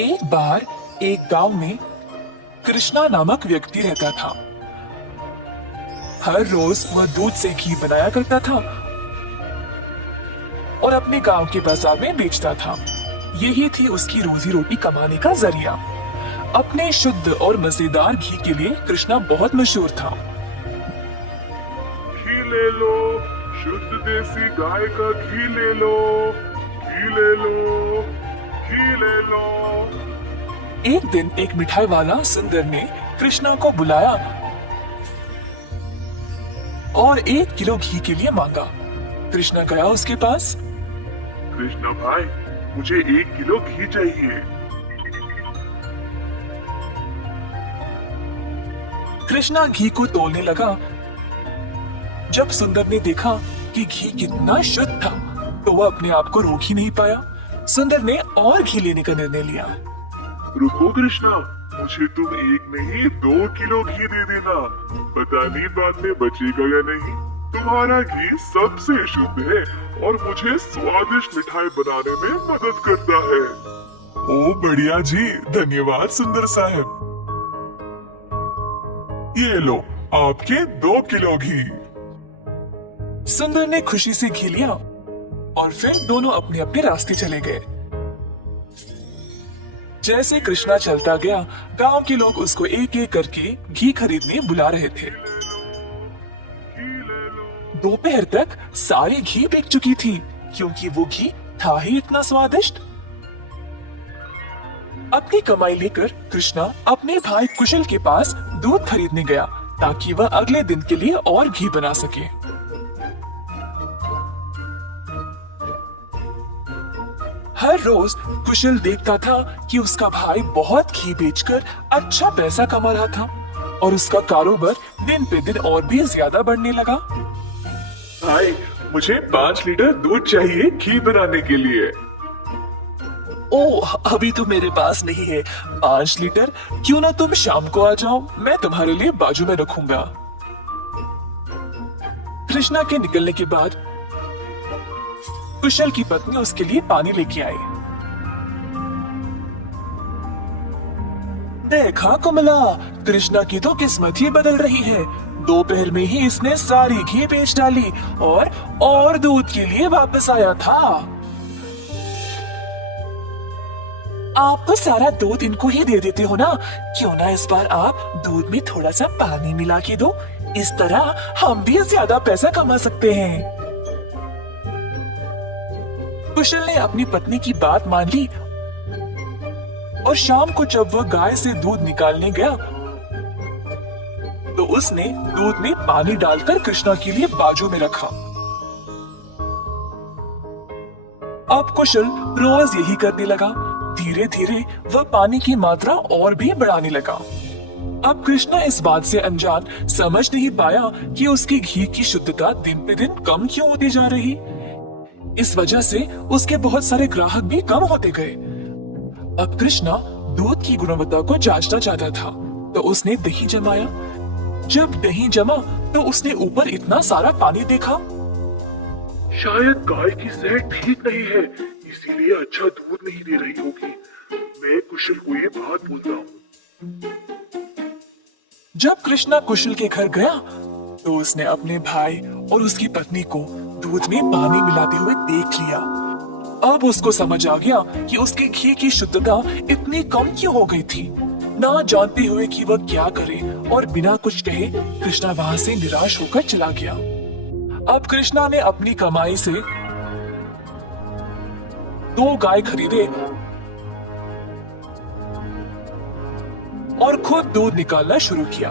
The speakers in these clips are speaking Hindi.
एक बार एक गांव में कृष्णा नामक व्यक्ति रहता था। हर रोज वह दूध से घी बनाया करता था और अपने गांव के बाजार में बेचता था। यही थी उसकी रोजी रोटी कमाने का जरिया। अपने शुद्ध और मजेदार घी के लिए कृष्णा बहुत मशहूर था। घी ले लो, शुद्ध देसी गाय का घी ले लो, घी ले लो, घी ले लो। एक दिन एक मिठाई वाला सुंदर ने कृष्णा को बुलाया और 1 किलो घी के लिए मांगा। कृष्णा गया उसके पास। कृष्णा भाई, मुझे 1 किलो घी चाहिए। कृष्णा घी को तोलने लगा। जब सुंदर ने देखा कि घी कितना शुद्ध था, तो वह अपने आप को रोक ही नहीं पाया। सुंदर ने और घी लेने का निर्णय लिया। रुको कृष्णा, मुझे तुम एक नहीं 2 किलो घी दे देना। पता नहीं बाद में बचेगा या नहीं। तुम्हारा घी सबसे शुद्ध है और मुझे स्वादिष्ट मिठाई बनाने में मदद करता है। ओ बढ़िया जी, धन्यवाद सुंदर साहब। ये लो आपके 2 किलो घी। सुंदर ने खुशी से घी लिया और फिर दोनों अपने अपने रास्ते चले गए। जैसे कृष्णा चलता गया, गांव के लोग उसको एक एक करके घी खरीदने बुला रहे थे। दोपहर तक सारी घी बिक चुकी थी, क्योंकि वो घी था ही इतना स्वादिष्ट। अपनी कमाई लेकर कृष्णा अपने भाई कुशल के पास दूध खरीदने गया, ताकि वह अगले दिन के लिए और घी बना सके। हर रोज कुशल देखता था कि उसका भाई बहुत घी बेचकर अच्छा पैसा कमा रहा था और उसका कारोबार दिन पे दिन और भी ज्यादा बढ़ने लगा। भाई, मुझे 5 लीटर दूध चाहिए घी बनाने के लिए। ओह, अभी तो मेरे पास नहीं है 5 लीटर। क्यों ना तुम शाम को आ जाओ, मैं तुम्हारे लिए बाजू में रखूंगा। कृष्णा के निकलने के बाद कुशल की पत्नी उसके लिए पानी लेके आई। देखा कमला, कृष्णा की तो किस्मत ही बदल रही है। दोपहर में ही इसने सारी घी बेच डाली और दूध के लिए वापस आया था। आप तो सारा दूध इनको ही दे देते हो ना, क्यों ना इस बार आप दूध में थोड़ा सा पानी मिला के दो। इस तरह हम भी ज्यादा पैसा कमा सकते हैं। कुशल ने अपनी पत्नी की बात मान ली और शाम को जब वह गाय से दूध निकालने गया, तो उसने दूध में पानी डालकर कृष्णा के लिए बाजू में रखा। अब कुशल रोज यही करने लगा। धीरे धीरे वह पानी की मात्रा और भी बढ़ाने लगा। अब कृष्णा इस बात से अनजान समझ नहीं पाया कि उसकी घी की शुद्धता दिन पे दिन कम क्यों होती जा रही। इस वजह से उसके बहुत सारे ग्राहक भी कम होते गए। अब कृष्णा दूध की गुणवत्ता को जांचना चाहता था, तो उसने दही जमाया। जब दही जमा, तो उसने ऊपर इतना सारा पानी देखा। शायद गाय की सेहत ठीक नहीं है, इसीलिए अच्छा दूध नहीं दे रही होगी। मैं कुशल को ये बात बोलता हूँ। जब कृष्णा कुशल के घर गया, तो उसने अपने भाई और उसकी पत्नी को दूध में पानी मिलाते हुए देख लिया। अब उसको समझ आ गया कि उसके घी की शुद्धता इतनी कम क्यों हो गई थी। ना जानते हुए कि वह क्या करे और बिना कुछ कहे कृष्णा वहां से निराश होकर चला गया। अब कृष्णा ने अपनी कमाई से 2 गाय खरीदे और खुद दूध निकालना शुरू किया।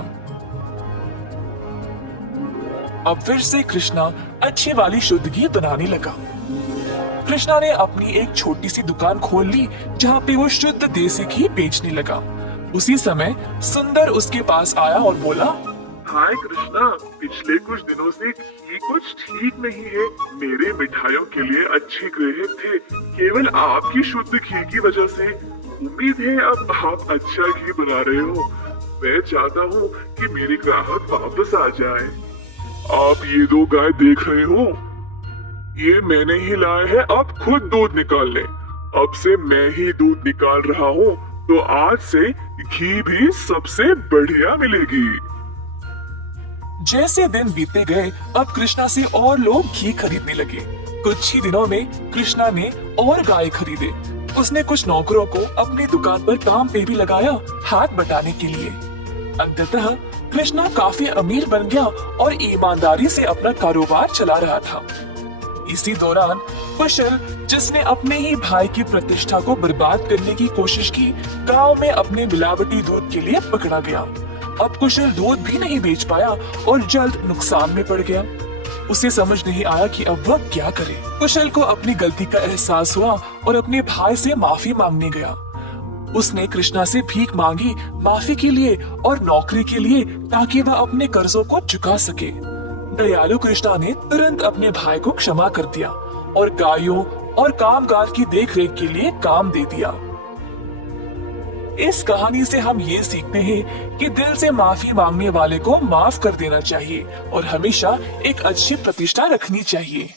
अब फिर से कृष्णा अच्छी वाली शुद्ध घी बनाने लगा। कृष्णा ने अपनी एक छोटी सी दुकान खोल ली, जहाँ पे वो शुद्ध देसी घी बेचने लगा। उसी समय सुंदर उसके पास आया और बोला, हाय कृष्णा, पिछले कुछ दिनों से घी कुछ ठीक नहीं है। मेरे मिठाइयों के लिए अच्छे ग्राहक थे, केवल आपकी शुद्ध घी की वजह से। उम्मीद है अब आप अच्छा घी बना रहे हो। मैं चाहता हूँ कि मेरे ग्राहक वापस आ जाएं। आप ये 2 गाय देख रहे हो, ये मैंने ही लाए हैं। आप खुद दूध निकाल लें। अब से मैं ही दूध निकाल रहा हूँ, तो आज से घी भी सबसे बढ़िया मिलेगी। जैसे दिन बीतते गए, अब कृष्णा से और लोग घी खरीदने लगे। कुछ ही दिनों में कृष्णा ने और गाय खरीदे। उसने कुछ नौकरों को अपनी दुकान पर काम पे भी लगाया, हाथ बटाने के लिए। अंततः कृष्णा काफी अमीर बन गया और ईमानदारी से अपना कारोबार चला रहा था। इसी दौरान कुशल, जिसने अपने ही भाई की प्रतिष्ठा को बर्बाद करने की कोशिश की, गांव में अपने मिलावटी दूध के लिए पकड़ा गया। अब कुशल दूध भी नहीं बेच पाया और जल्द नुकसान में पड़ गया। उसे समझ नहीं आया कि अब वह क्या करे। कुशल को अपनी गलती का एहसास हुआ और अपने भाई से माफी मांगने गया। उसने कृष्णा से भीख मांगी, माफी के लिए और नौकरी के लिए, ताकि वह अपने कर्जों को चुका सके। दयालु कृष्णा ने तुरंत अपने भाई को क्षमा कर दिया और गायों और कामगार की देखरेख के लिए काम दे दिया। इस कहानी से हम ये सीखते हैं कि दिल से माफी मांगने वाले को माफ कर देना चाहिए और हमेशा एक अच्छी प्रतिष्ठा रखनी चाहिए।